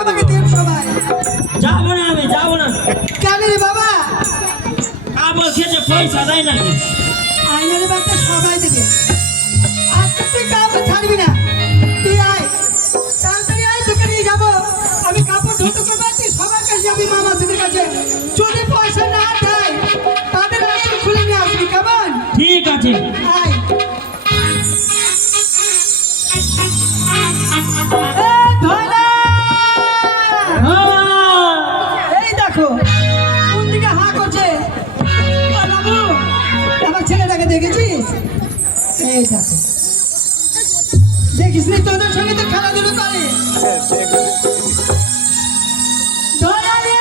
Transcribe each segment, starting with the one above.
আমাকে দেব সবাই। যাবো না আমি যাবো না। কেন রে বাবা? আবার খেতে পয়সা দেয় নাকি? আইনের বাচ্চা সবাই দেবে। আজকে তুই কাউকে ছাড়বি না। তুই আয়, তাড়াতাড়ি আয়, তোকে নিয়ে যাবো। আমি কাপড় ধুতে করবো, তুই সবার কাছে যাবি, মামা সিদের কাছে। যদি পয়সা না দেয় তাদের রাস্তা খুলে নিয়ে আসবি, কেমন? ঠিক আছে। আয়। ধনা! এই দেখো কোন দিকে হা করছে। ও বাবু, আমার ছেলেটাকে দেখেছিস? এই দেখো, দেখিস নি তোদের সঙ্গে তো খেলাধুলো করে। ধনা রে!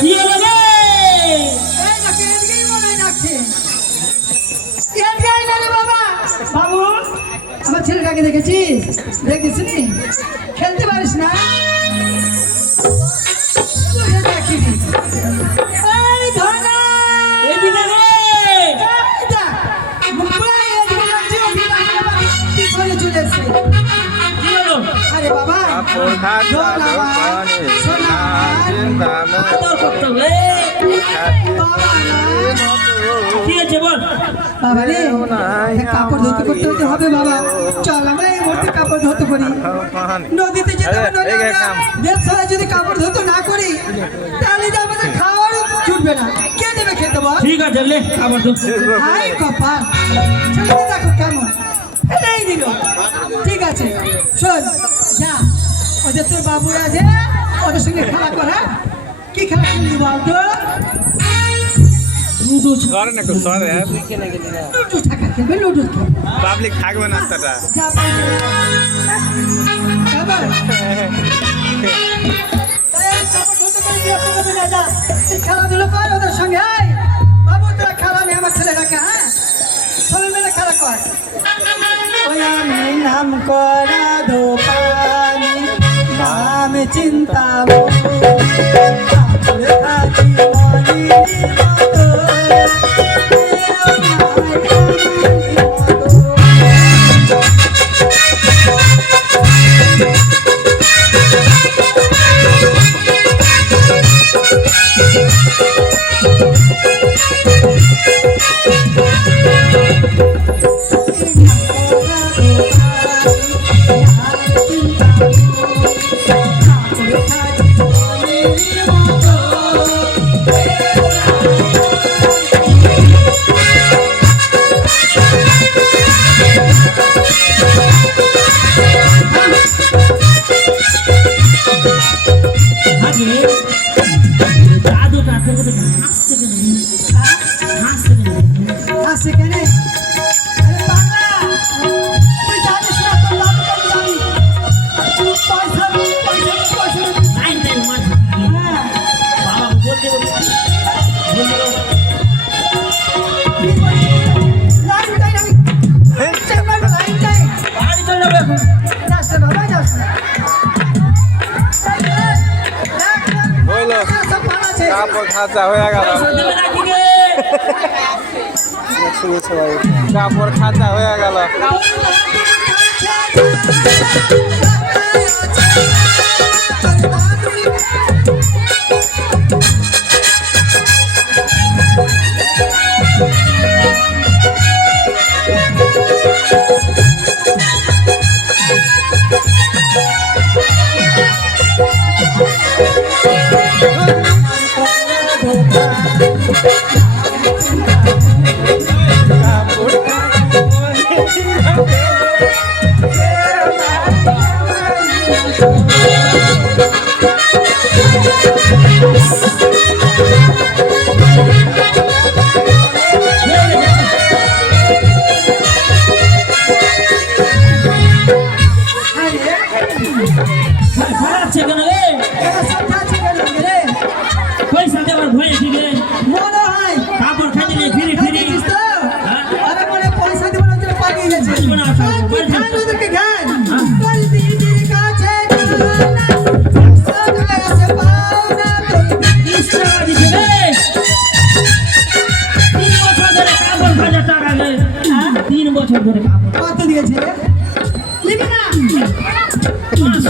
কি হলো রে? এই দেখো, এদিকেই মনে হয় ডাকছে। এদিকে আয় না রে বাবা। বাবু, আমার ছেলেটাকে দেখেছিস? দেখিস নি? খেলতে পারিস না? তুই দেখিনি। এই ধনা! এদিকে রে। এই দেখ, মুখপুরা এদিকে যাচ্ছে, ওদিকে যাচ্ছে, আবার পিছনে চলে এসছে। কি হলো? আরে বাবা, ধনা আমার, সোনা আমার, আদর করতে হবে। বাবা না। কি আছে বল? বাবা রে, কাপড় ধুতে করতে হতে হবে বাবা। চল আমরা এই মুহূর্তে কাপড় ধুতে করি। নদীতে যেতে হবে, নদী দেড়শালা যদি কাপড় ধুতে না করি তাহলে যে আমাদের খাওয়ারও জুটবে না। কে দেবে খেতে বল? ঠিক আছে লে আবার তো। হাই কপাল, ছেলেটা দেখো কেমন ফেলেই দিল। ঠিক আছে শোন, যা ওদের তোর বাবুরা যে ওদের সঙ্গে খেলা কর। হ্যাঁ, কি খেলা খেলবি বল তো? লুডো সরে না সরে লুডু থাকা খেলবে, লুডু খেলবে। পাবলিক থাকবে না তাটা যা পারবে। এবার এই কাপড় ধুতে করে বিরক্ত করবি না, যা। তুই খেলাধুলো কর ওদের সঙ্গে। এই বাবু, তোরা খেলা নেই আমার ছেলেটাকে। হ্যাঁ, সবাই মিলে খেলা কর। ওই আমি নাম করা দোকানি, নাম চিন্তা জাদু কাছে হাসছে কেন? হাসছে কেন? আসে কেন? আরে বাংলা, তুই জানিস না তোর লাভ কত জানি? তুই পয়সা টাইম টাইম মার। হ্যাঁ, বাবা বলতে বলতে কি বলি? লাইন টাইম আমি চেক মারবো, লাইন টাইম। বাড়ি চলে যাবে এখন। যাস না বাবা, যাস না। হইলো সব মাল আছে। কাপড় খাঁচা হয়ে গেল দেবে নাকি রে? কাপড় খাঁচা হয়ে গেল কাপড়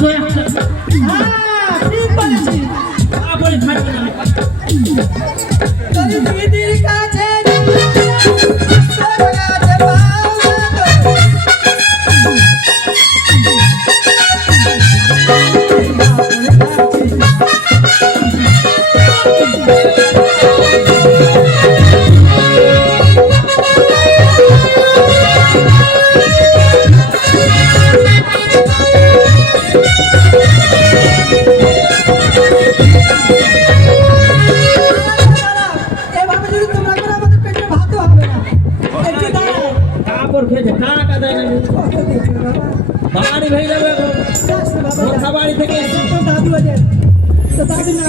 একশো একশো হ্যাঁ ঠিক বলেছিস তারপরে ছাড়বে না তোর দিদির কাছে তোর কাছে পাও না তো। এভাবে যদি তোমরা করো আমাদের পেটে ভাতও হবে না একটু দাঁড়াও কাপড় খেয়েছে টাকা দেয় না কত দিয়েছিল বাবা বাড়ি ভেঙে যাবে এখন যাস না বাবা মোথা বাড়ি থেকে এসে তো দাদু আছে তো দাদু না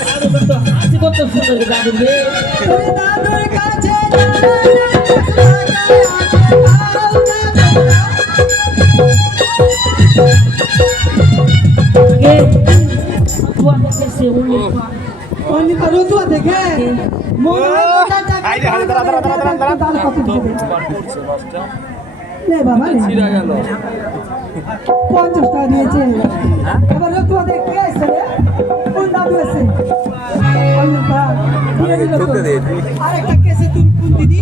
দাদু তো হাসি করতে সুন্দর দাদু রে তোর দাদুর কাছে আগে তুয়া দেখে সে উনি অন্য রতুয়া দেখে মনে হয় কোথায় টাকা এই যে, হাতে দাঁড়া, দাদু কত দিবে নে বাবা নে 50 টাকা দিয়েছে এবার রতুয়া দেখে কে আসছে রে কোন দাদু আছে অন্য পা দিয়ে দিল তো। ঢুকতে দে, তুই। আরেকটা কেসে তুমি কোন দিদি